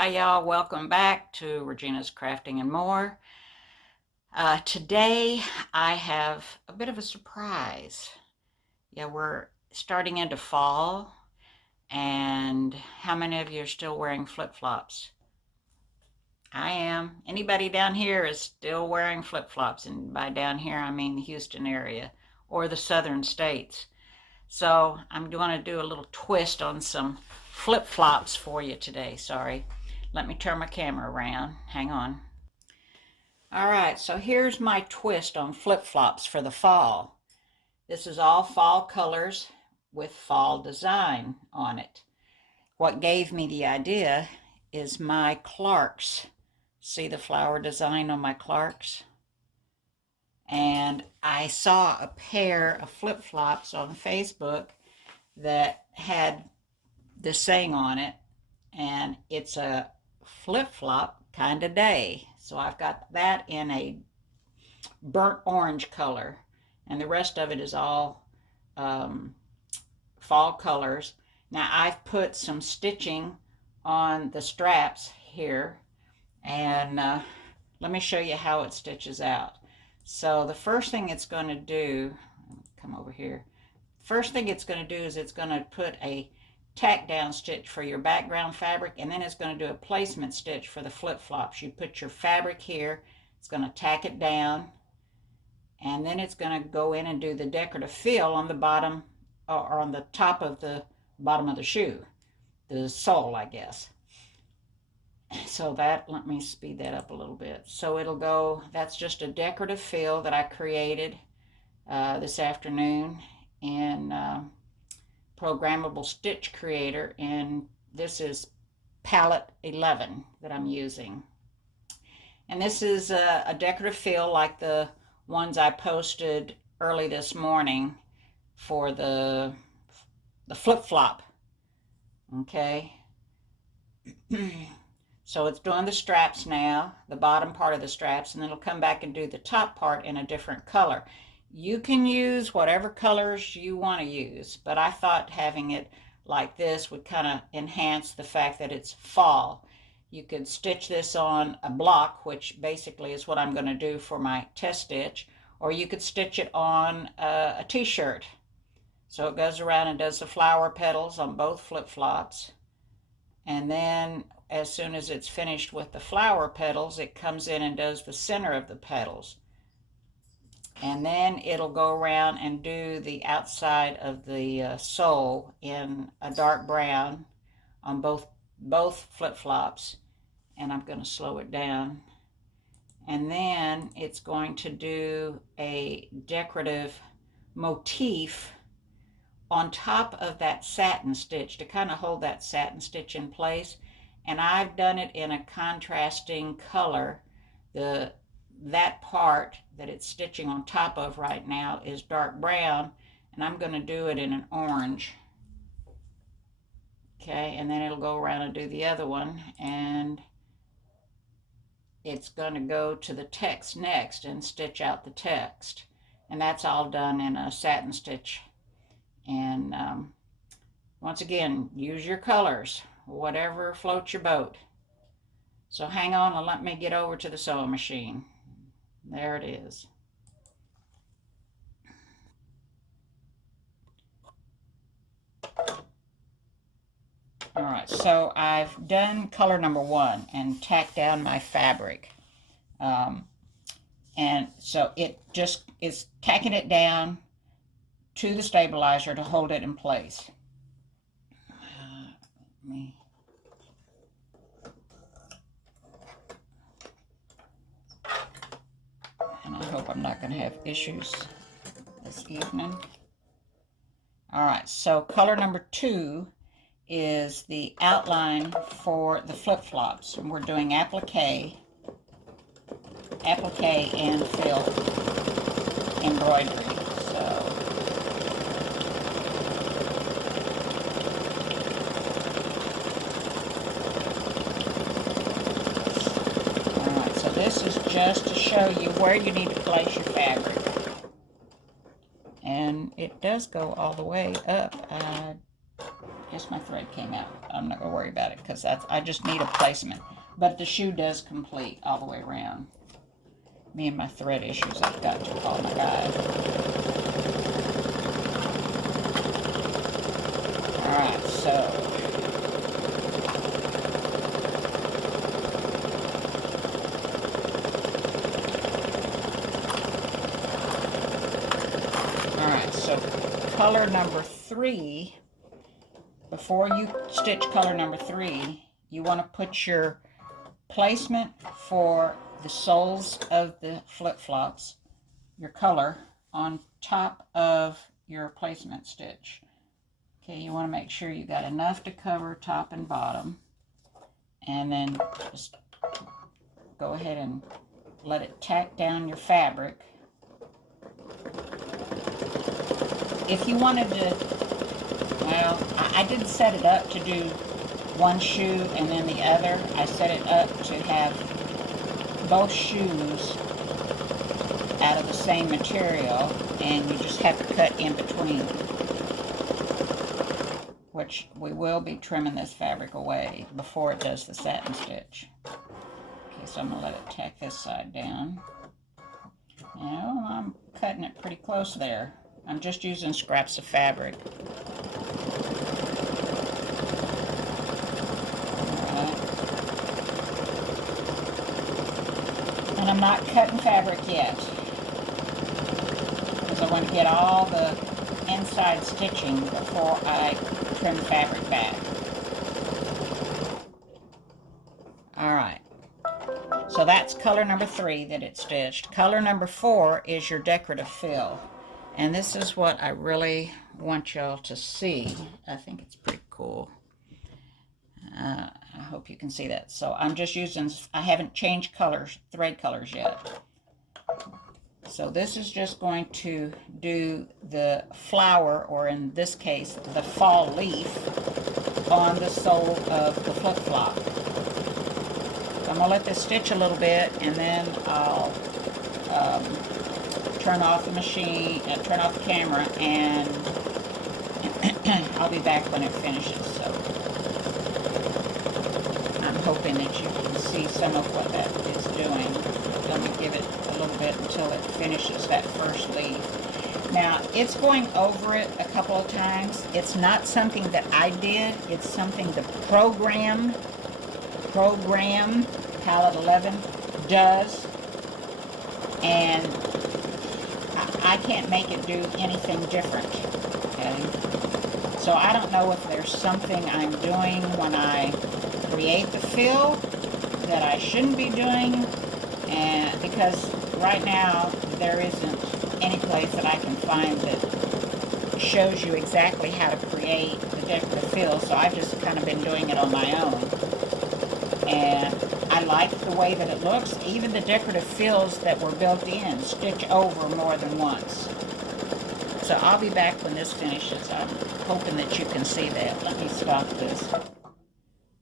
Hi y'all, welcome back to Regina's Crafting and More. Today I have a bit of a surprise. Yeah, we're starting into fall, and how many of you are still wearing flip-flops? I am. Anybody down here is still wearing flip-flops, and by down here I mean the Houston area or the southern states. So I'm going to do a little twist on some flip-flops for you today. Sorry. Let me turn my camera around. Hang on. All right, so here's my twist on flip-flops for the fall. This is all fall colors with fall design on it. What gave me the idea is my Clarks. See the flower design on my Clarks? And I saw a pair of flip-flops on Facebook that had this saying on it, and it's a flip-flop kind of day. So I've got that in a burnt orange color, and the rest of it is all fall colors. Now I've put some stitching on the straps here, and let me show you how it stitches out. So the first thing it's going to do, come over here, first thing it's going to do is it's going to put a tack down stitch for your background fabric, and then it's going to do a placement stitch for the flip-flops. You put your fabric here, it's going to tack it down, and then it's going to go in and do the decorative fill on the bottom, or on the top of the bottom of the shoe, the sole, I guess. So that, let me speed that up a little bit. So it'll go, that's just a decorative fill that I created this afternoon in Programmable Stitch Creator, and this is palette 11 that I'm using. And this is a decorative fill like the ones I posted early this morning for the flip-flop. Okay. So it's doing the straps now, the bottom part of the straps, and then it'll come back and do the top part in a different color. You can use whatever colors you want to use, but I thought having it like this would kind of enhance the fact that it's fall. You could stitch this on a block, which basically is what I'm going to do for my test stitch, or you could stitch it on a t-shirt. So it goes around and does the flower petals on both flip-flops, and then as soon as it's finished with the flower petals, it comes in and does the center of the petals. And then it'll go around and do the outside of the sole in a dark brown on both flip-flops. And I'm going to slow it down. And then it's going to do a decorative motif on top of that satin stitch to kind of hold that satin stitch in place. And I've done it in a contrasting color. That part that it's stitching on top of right now is dark brown, and I'm going to do it in an orange. Okay, and then it'll go around and do the other one, and it's going to go to the text next and stitch out the text. And that's all done in a satin stitch. And once again, use your colors, whatever floats your boat. So hang on and let me get over to the sewing machine. There it is. All right, so I've done color number 1 and tacked down my fabric. And so it just is tacking it down to the stabilizer to hold it in place. And I hope I'm not going to have issues this evening. All right, so color number 2 is the outline for the flip-flops. And we're doing applique and fill embroidery. This is just to show you where you need to place your fabric. And it does go all the way up. I Just my thread came out. I'm not going to worry about it because I just need a placement. But the shoe does complete all the way around. Me and my thread issues, I've got to call my guide. Alright, so color number 3, before you stitch color number 3, you want to put your placement for the soles of the flip-flops, your color, on top of your placement stitch. Okay, you want to make sure you got enough to cover top and bottom, and then just go ahead and let it tack down your fabric. If you wanted to, well, I didn't set it up to do one shoe and then the other. I set it up to have both shoes out of the same material, and you just have to cut in between, which we will be trimming this fabric away before it does the satin stitch. Okay, so I'm going to let it tack this side down. Now I'm cutting it pretty close there. I'm just using scraps of fabric. Alright. And I'm not cutting fabric yet, because I want to get all the inside stitching before I trim the fabric back. Alright. So that's color number 3 that it stitched. Color number 4 is your decorative fill. And this is what I really want y'all to see. I think it's pretty cool. I hope you can see that. So I'm just using, I haven't changed colors, thread colors yet. So this is just going to do the flower, or in this case, the fall leaf, on the sole of the flip-flop. I'm going to let this stitch a little bit, and then I'll turn off the machine, turn off the camera, and I'll be back when it finishes. So I'm hoping that you can see some of what that is doing. Let me give it a little bit until it finishes that first leaf. Now, it's going over it a couple of times. It's not something that I did. It's something the program Palette 11 does, and I can't make it do anything different, okay? So I don't know if there's something I'm doing when I create the fill that I shouldn't be doing, and because right now there isn't any place that I can find that shows you exactly how to create the decorative fill, so I've just kind of been doing it on my own. And I like the way that it looks. Even the decorative fills that were built in stitch over more than once. So I'll be back when this finishes. I'm hoping that you can see that. Let me stop this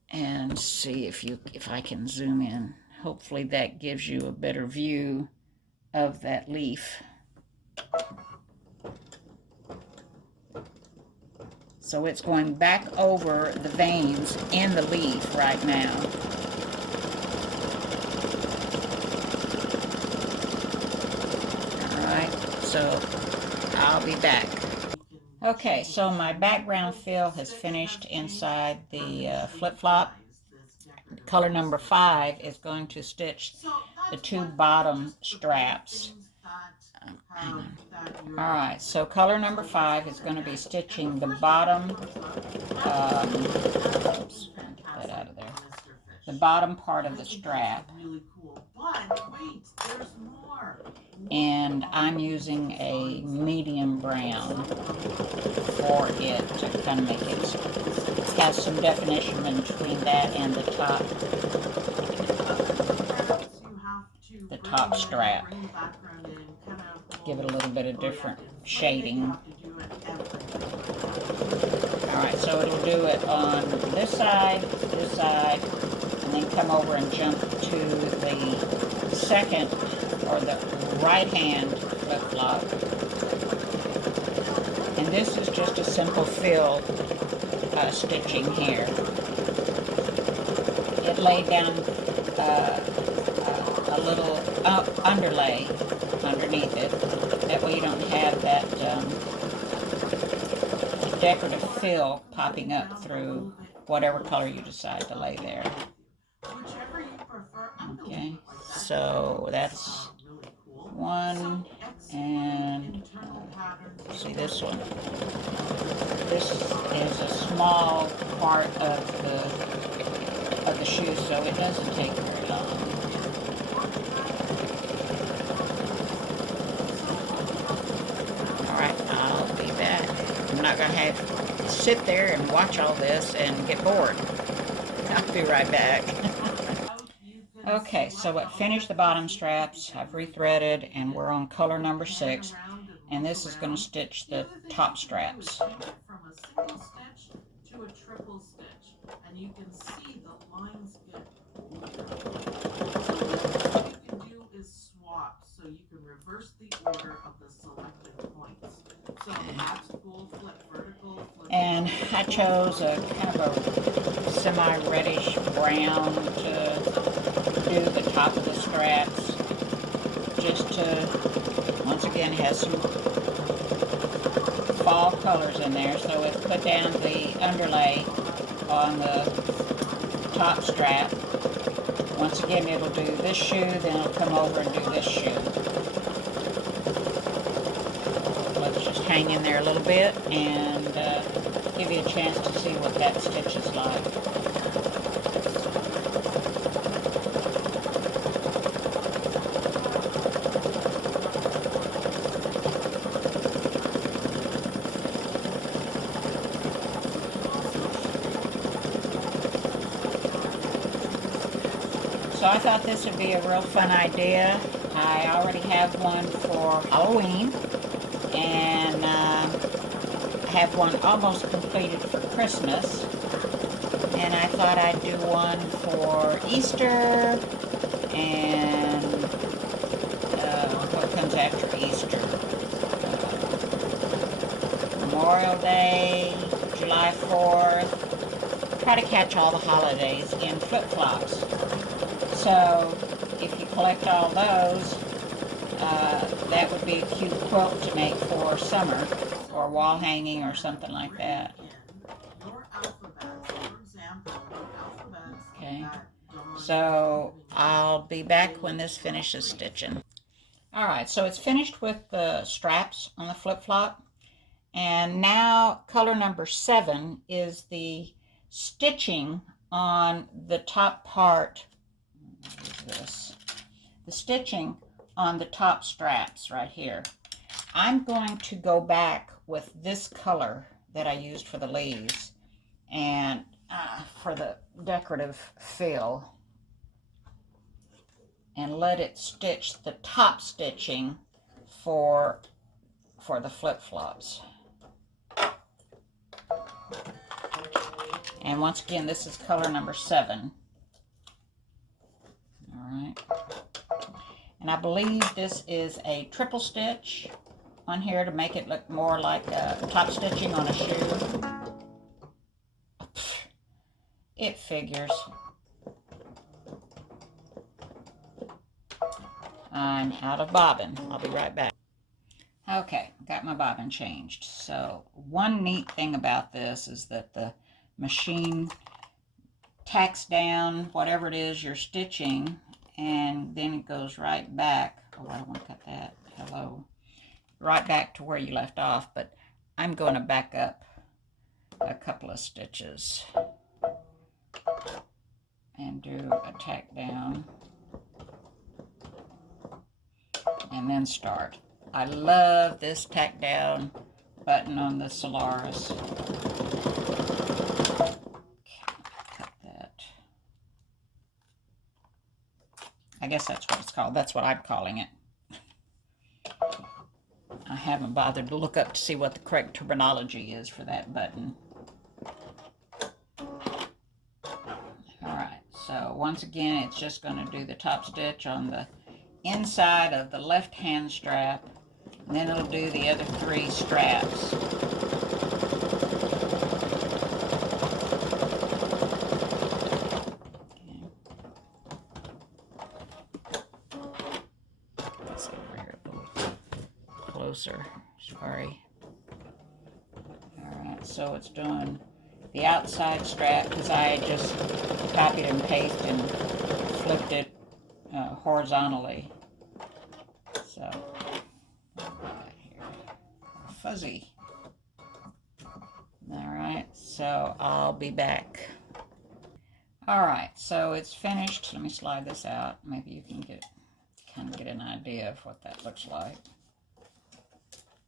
and see if I can zoom in. Hopefully that gives you a better view of that leaf. So it's going back over the veins in the leaf right now. So I'll be back. Okay, so my background fill has finished inside the flip-flop. Color number 5 is going to stitch the 2 bottom straps. Alright, so color number 5 is going to be stitching the bottom, oops, get that out of there, the bottom part of the strap. And I'm using a medium brown for it to kind of make it have some definition between that and the top strap. Give it a little bit of different shading. Alright, so it'll do it on this side, and then come over and jump to the second, or the right hand flip-flop. And this is just a simple fill stitching here. It laid down a little underlay underneath it. That way you don't have that decorative fill popping up through whatever color you decide to lay there. Okay, so that's one, and see this one. This is a small part of the shoe, so it doesn't take very long. All right, I'll be back. I'm not gonna have to sit there and watch all this and get bored. I'll be right back. Okay, so I finished the bottom straps. I've rethreaded, and we're on color number 6. And this is going to stitch the top straps. From a single stitch to a triple stitch, and you can see the lines get weird. So what you can do is swap, so you can reverse the order of the selected points. So lat spool, flip vertical, flip. And I chose a kind of a semi-reddish brown to do the top of the straps, just to once again has some fall colors in there. So it put down the underlay on the top strap. Once again, it'll do this shoe, then it'll come over and do this shoe. Let's just hang in there a little bit and give you a chance to see what that stitch is like. So I thought this would be a real fun idea. I already have one for Halloween, and have one almost completed for Christmas. And I thought I'd do one for Easter and what comes after Easter? Memorial Day, July 4th. Try to catch all the holidays in flip-flops. So if you collect all those, that would be a cute quilt to make for summer or wall hanging or something like that. Okay, so I'll be back when this finishes stitching. Alright, so it's finished with the straps on the flip-flop, and now color number 7 is the stitching on the top part. What is this? The stitching on the top straps right here. I'm going to go back with this color that I used for the leaves and for the decorative fill, and let it stitch the top stitching for the flip-flops. And once again, this is color number 7. Alright, and I believe this is a triple stitch on here to make it look more like top stitching on a shoe. It figures. I'm out of bobbin. I'll be right back. Okay, got my bobbin changed. So one neat thing about this is that the machine tacks down whatever it is you're stitching, and then it goes right back. Oh, I don't want to cut that. Hello. Right back to where you left off, but I'm going to back up a couple of stitches and do a tack down and then start. I love this tack down button on the Solaris. Cut that. I guess that's what it's called. That's what I'm calling it. I haven't bothered to look up to see what the correct terminology is for that button. Alright, so once again, it's just going to do the top stitch on the inside of the left hand strap, and then it'll do the other 3 straps. closer. Sorry. Alright, so it's doing the outside strap because I just copied and pasted and flipped it horizontally. So, here, fuzzy. Alright, so I'll be back. Alright, so it's finished. Let me slide this out. Maybe you can kind of get an idea of what that looks like.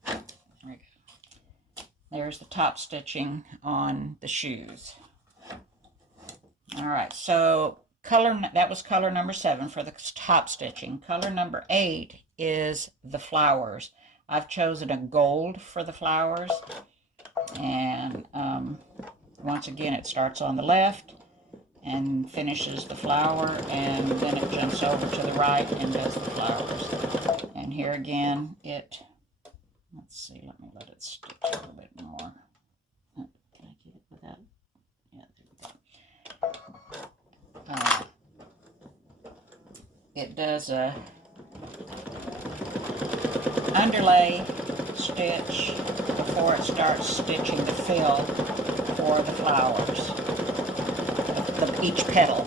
There we go. There's the top stitching on the shoes. Alright, so that was color number 7 for the top stitching. Color number 8 is the flowers. I've chosen a gold for the flowers. And once again, it starts on the left and finishes the flower, and then it jumps over to the right and does the flowers. And here again, let's see, let it stitch a little bit more. Oh, can I get it without? Yeah, there we go. It does a underlay stitch before it starts stitching the fill for the flowers, each petal.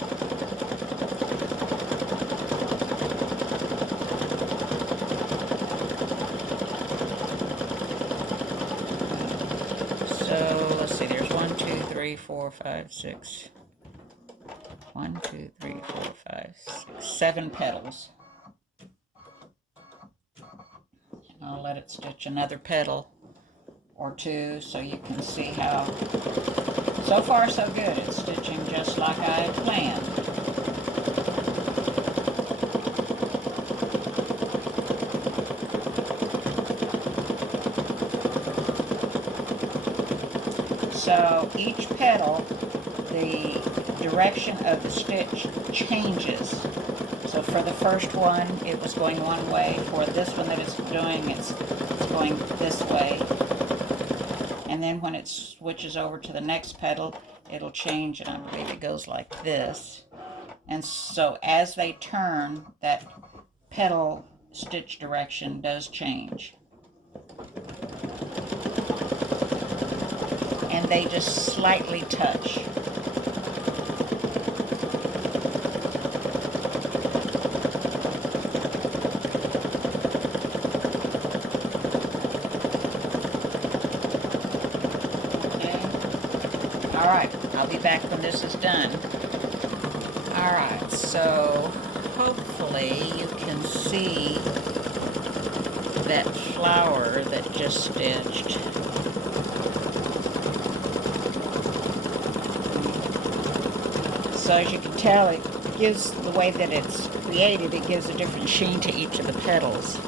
So let's see, there's 1, 2, 3, 4, 5, 6. 1, 2, 3, 4, 5, 6, 7 petals. And I'll let it stitch another petal or 2 so you can see how, so far so good. It's stitching just like I had planned. So each petal, the direction of the stitch changes. So for the first one, it was going one way. For this one that it's doing, it's going this way. And then when it switches over to the next petal, it'll change, and I believe it goes like this. And so as they turn, that petal stitch direction does change. And they just slightly touch. Alright, I'll be back when this is done. Alright, so hopefully you can see that flower that just stitched. So as you can tell, it gives, the way that it's created, it gives a different sheen to each of the petals.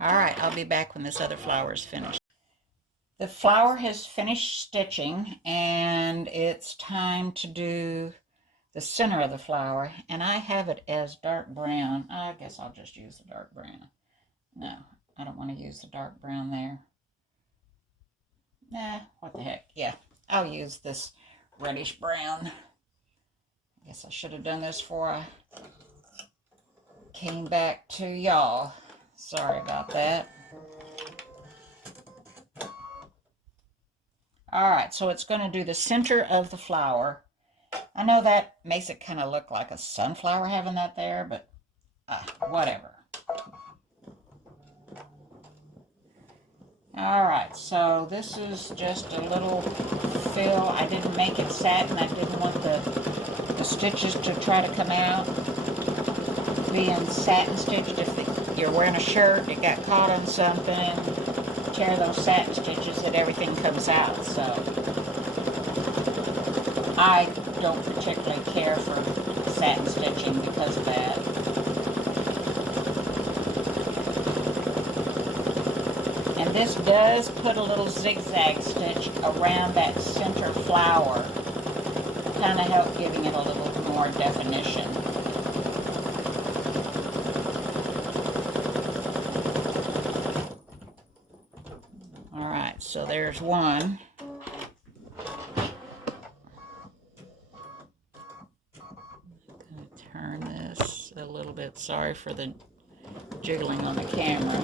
Alright, I'll be back when this other flower is finished. The flower has finished stitching, and it's time to do the center of the flower, and I have it as dark brown. I guess I'll just use the dark brown. No, I don't want to use the dark brown there. Nah, what the heck. Yeah, I'll use this reddish brown. I guess I should have done this before I came back to y'all. Sorry about that. Alright, so it's going to do the center of the flower. I know that makes it kind of look like a sunflower having that there, but whatever. Alright, so this is just a little fill. I didn't make it satin. I didn't want the stitches to try to come out being satin stitched. If you're wearing a shirt, it got caught on something, tear those satin stitches, and everything comes out. So I don't particularly care for satin stitching because of that. And this does put a little zigzag stitch around that center flower, kind of help giving it a little more definition. Alright, so there's one. Sorry for the jiggling on the camera.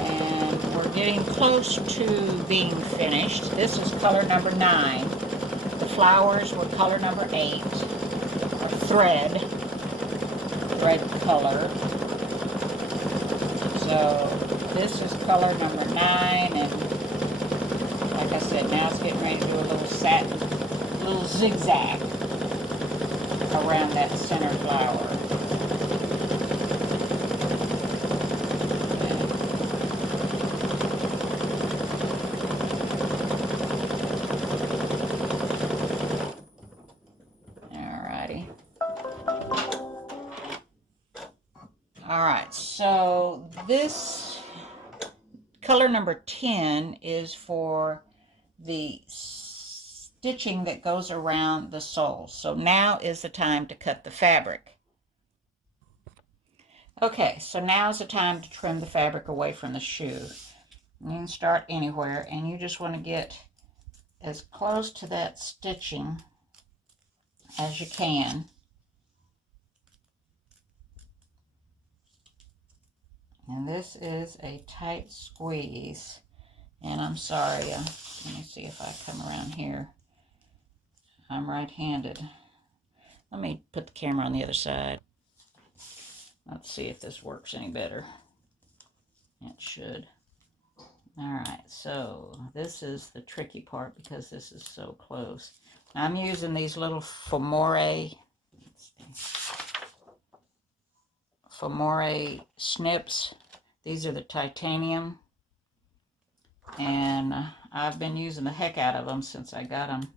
And we're getting close to being finished. This is color number 9. The flowers were color number 8, or thread color. So this is color number 9, and like I said, now it's getting ready to do a little satin, little zigzag around that center flower. Alrighty. Alright, so this color number 10 is for the stitching that goes around the sole. So now is the time to cut the fabric. Okay, so now is the time to trim the fabric away from the shoe. You can start anywhere, and you just want to get as close to that stitching as you can. And this is a tight squeeze. And I'm sorry, let me see if I come around here. I'm right-handed. Let me put the camera on the other side. Let's see if this works any better. It should. Alright, so this is the tricky part because this is so close. I'm using these little Femore snips. These are the titanium, and I've been using the heck out of them since I got them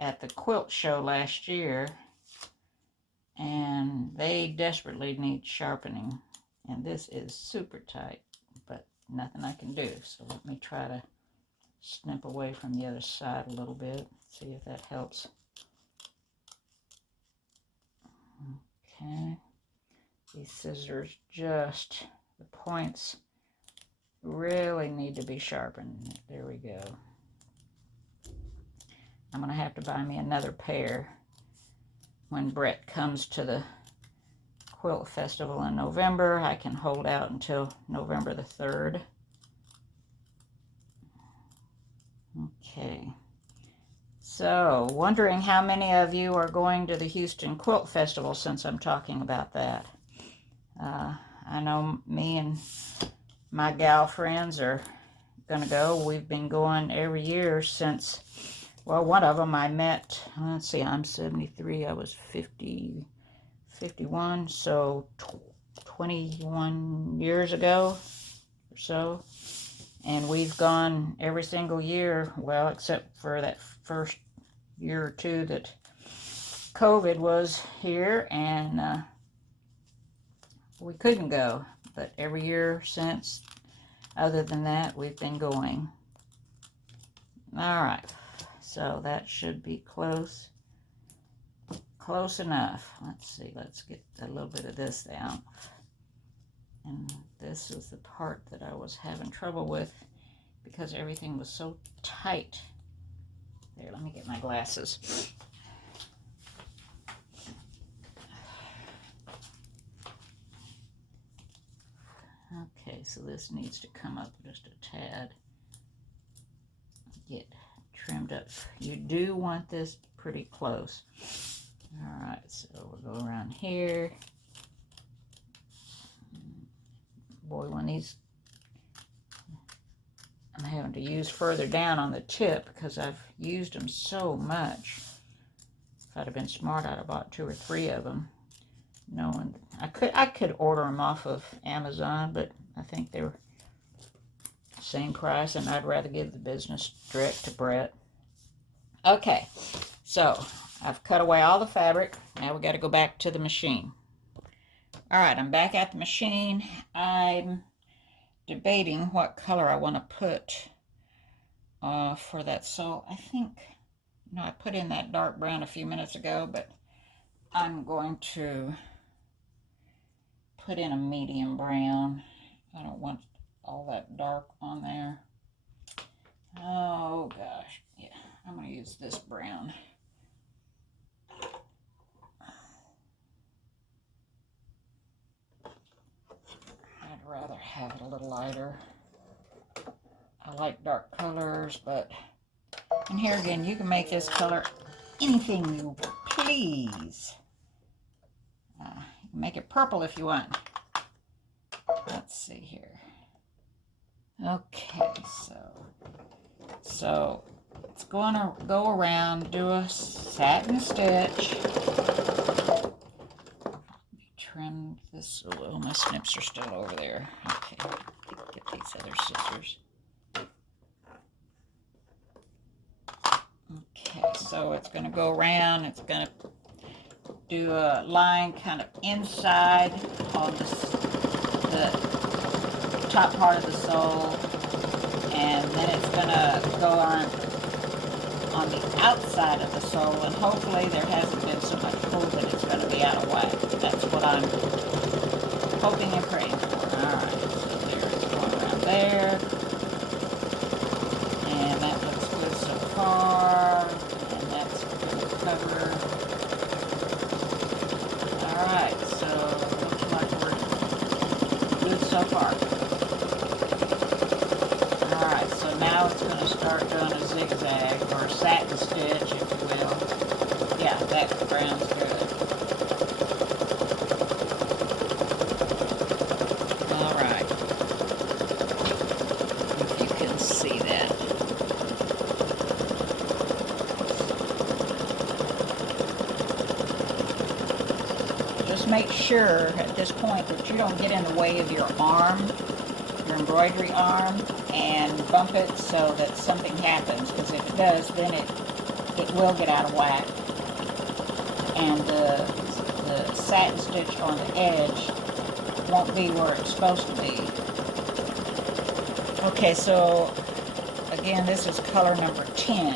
at the quilt show last year, and they desperately need sharpening, and this is super tight, but nothing I can do. So let me try to snip away from the other side a little bit, see if that helps. Okay, these scissors, just the points really need to be sharpened. There we go. I'm gonna have to buy me another pair when Brett comes to the quilt festival in November. I can hold out until November the 3rd. Okay, so wondering how many of you are going to the Houston Quilt Festival since I'm talking about that. I know me and my gal friends are gonna go. We've been going every year since, well, one of them I met, let's see, I'm 73, I was 51, so 21 years ago or so. And we've gone every single year, well, except for that first year or two that COVID was here, and we couldn't go. But every year since, other than that, we've been going. All right, so that should be close enough. Let's see, let's get a little bit of this out. And this is the part that I was having trouble with because everything was so tight. There, let me get my glasses. Okay, so this needs to come up just a tad. Get trimmed up. You do want this pretty close. All right, so we'll go around here. Boy, when these, I'm having to use further down on the tip because I've used them so much. If I'd have been smart, I'd have bought 2 or 3 of them. Knowing I could order them off of Amazon, but I think they were the same price, and I'd rather give the business direct to Brett. Okay, so I've cut away all the fabric. Now we got to go back to the machine. All right, I'm back at the machine. I'm debating what color I want to put for that. So I think, I put in that dark brown a few minutes ago, but I'm going to put in a medium brown. I don't want all that dark on there. Oh gosh, yeah, I'm going to use this brown. rather have it a little lighter. I like dark colors, but, and here again, you can make this color anything you please. You can make it purple if you want. Let's see here. Okay, so it's going to go around, do a satin stitch. Trim this. Oh, my snips are still over there. Okay, get these other scissors. Okay, so it's going to go around. It's going to do a line kind of inside on the top part of the sole, and then it's going to go on the outside of the sole, and hopefully there hasn't been so much pull that it's going to be out of whack. That's what I'm hoping and praying for. Alright, so there it's going around there, and that looks good so far, and that's going to cover. Alright, so looks like we're good so far. Alright, so now it's going to start doing a zigzag, or a satin stitch, if you will. Yeah, that brown's good. Alright. If you can see that. Just make sure at this point that you don't get in the way of your arm, your embroidery arm, and bump it so that something happens, because if it does, then it will get out of whack, and the satin stitch on the edge won't be where it's supposed to be. Okay, so again, this is color number 10.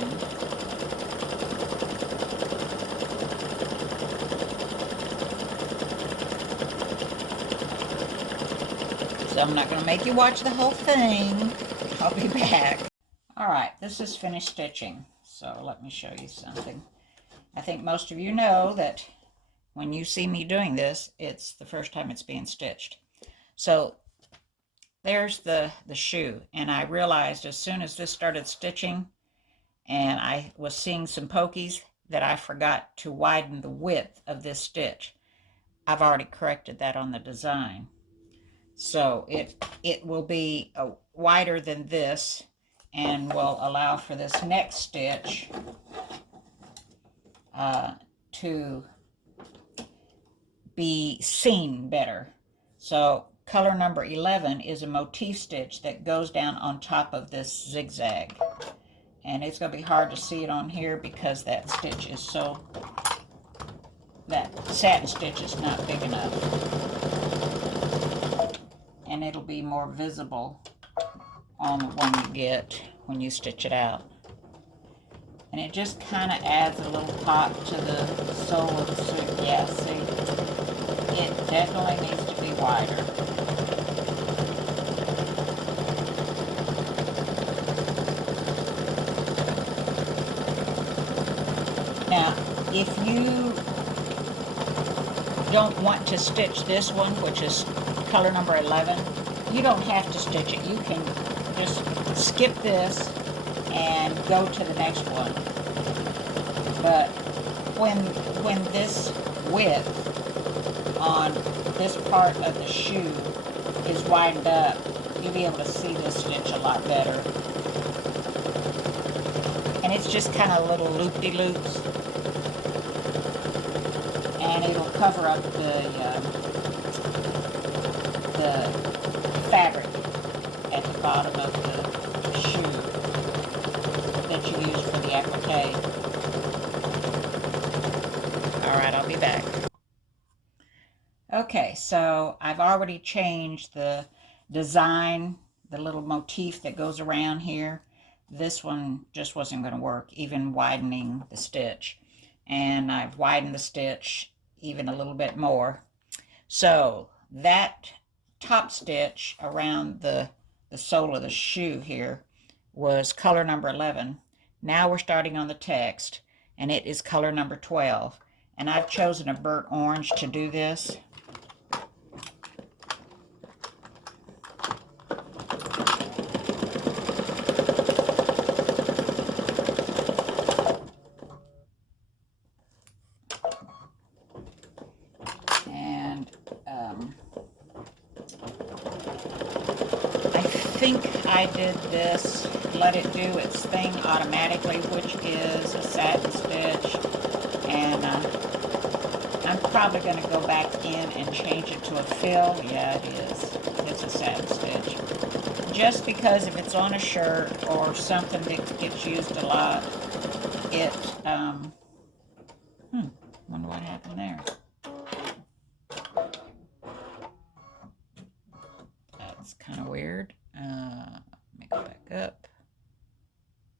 So I'm not going to make you watch the whole thing. I'll be back. Alright, this is finished stitching. So let me show you something. I think most of you know that when you see me doing this, it's the first time it's being stitched. So there's the shoe, and I realized as soon as this started stitching and I was seeing some pokies that I forgot to widen the width of this stitch. I've already corrected that on the design. So it will be wider than this, and will allow for this next stitch to be seen better. So color number 11 is a motif stitch that goes down on top of this zigzag, and it's going to be hard to see it on here because that stitch is that satin stitch is not big enough, and it'll be more visible on the one you get when you stitch it out. And it just kind of adds a little pop to the sole of the suit. Yeah, see, it definitely needs to be wider. Now, if you don't want to stitch this one, which is color number 11, you don't have to stitch it. You can just skip this and go to the next one. But when this width on this part of the shoe is widened up, you'll be able to see this stitch a lot better. And it's just kind of little loop-de-loops, and it'll cover up the fabric at the bottom of the shoe that you use for the applique. Alright, I'll be back. Okay, so I've already changed the design, the little motif that goes around here. This one just wasn't going to work, even widening the stitch. And I've widened the stitch even a little bit more. So that top stitch around the sole of the shoe here was color number 11. Now we're starting on the text, and it is color number 12. And I've chosen a burnt orange to do this. think I did this, let it do its thing automatically, which is a satin stitch, and I'm probably going to go back in and change it to a fill. Yeah, it is. It's a satin stitch. Just because if it's on a shirt or something that gets used a lot, it, wonder what happened there. That's kind of weird. Let me go back up.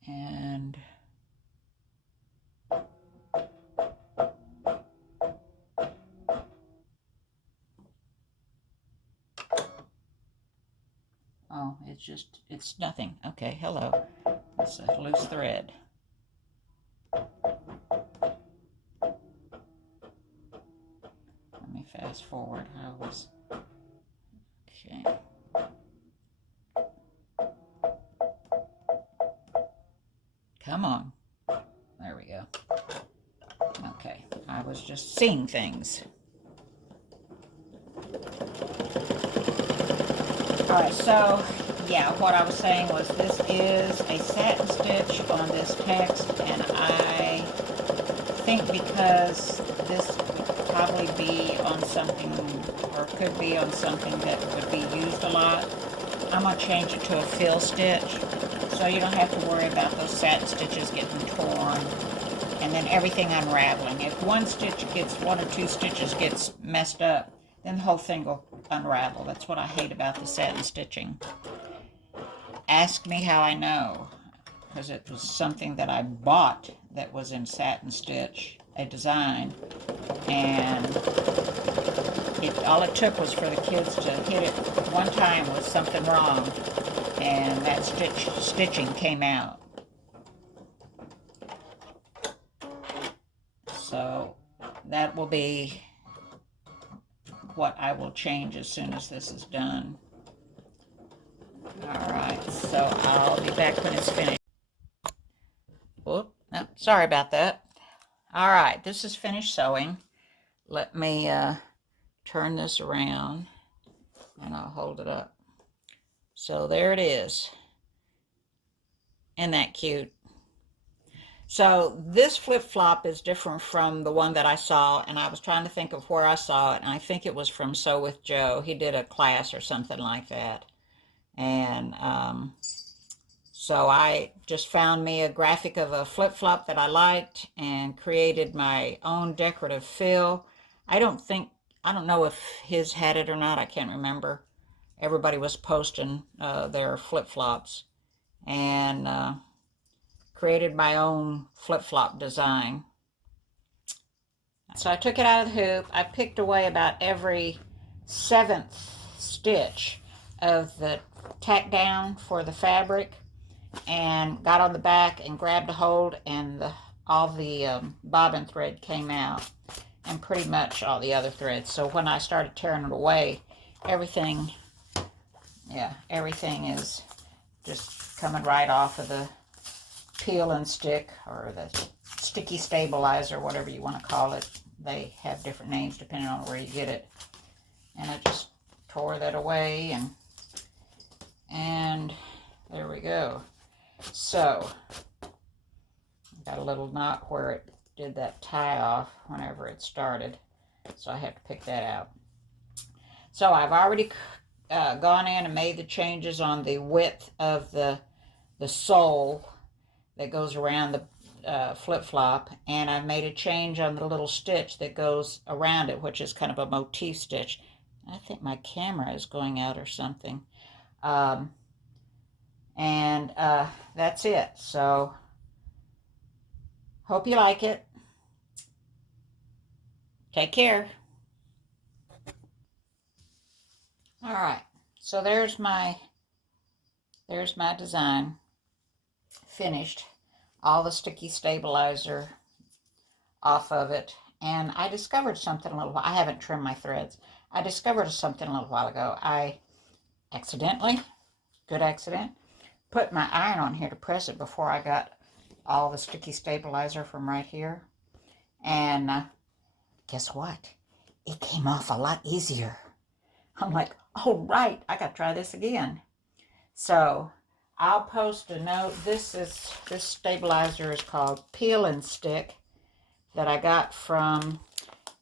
And oh, it's nothing. Okay, hello. It's a loose thread. Let me fast forward. Okay. Come on. There we go. Okay, I was just seeing things. Alright, so yeah, what I was saying was this is a satin stitch on this text, and I think because this would probably be on something, or could be on something that would be used a lot, I'm going to change it to a fill stitch, so you don't have to worry about those satin stitches getting torn and then everything unraveling. If one or two stitches gets messed up, then the whole thing will unravel. That's what I hate about the satin stitching. Ask me how I know, because it was something that I bought that was in satin stitch, a design, and all it took was for the kids to hit it one time with something wrong, and that stitching came out. So that will be what I will change as soon as this is done. Alright, so I'll be back when it's finished. Whoop, no, sorry about that. Alright, this is finished sewing. Let me turn this around and I'll hold it up. So there it is. Isn't that cute? So this flip-flop is different from the one that I saw, and I was trying to think of where I saw it, and I think it was from Sew with Joe. He did a class or something like that. And so I just found me a graphic of a flip-flop that I liked and created my own decorative fill. I don't know if his had it or not. I can't remember. Everybody was posting their flip-flops, and created my own flip-flop design. So I took it out of the hoop. I picked away about every 7th stitch of the tack down for the fabric, and got on the back and grabbed a hold, and all the bobbin thread came out, and pretty much all the other threads. So when I started tearing it away, everything is just coming right off of the peel and stick, or the sticky stabilizer, whatever you want to call it. They have different names depending on where you get it. And I just tore that away, and there we go. So got a little knot where it did that tie off whenever it started, so I have to pick that out. So I've already gone in and made the changes on the width of the sole that goes around the flip-flop, and I've made a change on the little stitch that goes around it, which is kind of a motif stitch. I think my camera is going out or something. And that's it. So hope you like it. Take care. All right, so there's my design finished. All the sticky stabilizer off of it. And I discovered something a little while. I haven't trimmed my threads. I discovered something a little while ago. I accidentally, good accident, put my iron on here to press it before I got all the sticky stabilizer from right here. And guess what? It came off a lot easier. I'm like, oh right, I gotta try this again. So I'll post a note. This stabilizer is called Peel and Stick that I got from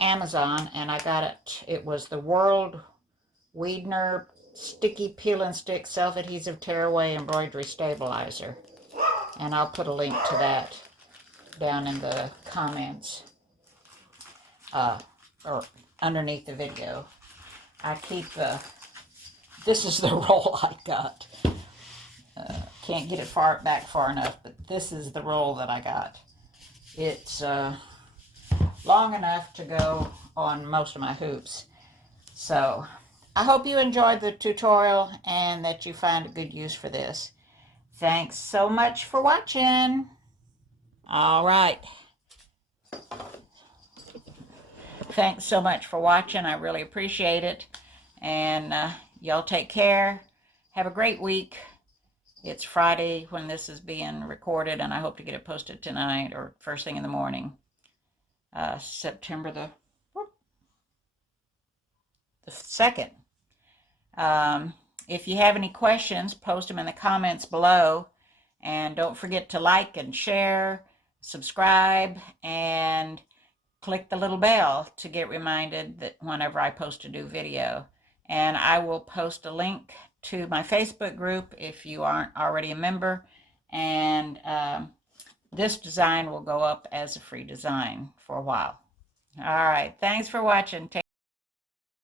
Amazon, and I got it. It was the World Weidner Sticky Peel and Stick Self-Adhesive Tearaway Embroidery Stabilizer. And I'll put a link to that down in the comments or underneath the video. I keep this is the roll I got. Can't get it back far enough, but this is the roll that I got. It's long enough to go on most of my hoops. So I hope you enjoyed the tutorial and that you find a good use for this. Thanks so much for watching. All right. Thanks so much for watching. I really appreciate it. And y'all take care. Have a great week. It's Friday when this is being recorded, and I hope to get it posted tonight or first thing in the morning. September the 2nd. If you have any questions, post them in the comments below. And don't forget to like and share, subscribe, and click the little bell to get reminded that whenever I post a new video. And I will post a link to my Facebook group if you aren't already a member. And this design will go up as a free design for a while. All right. Thanks for watching.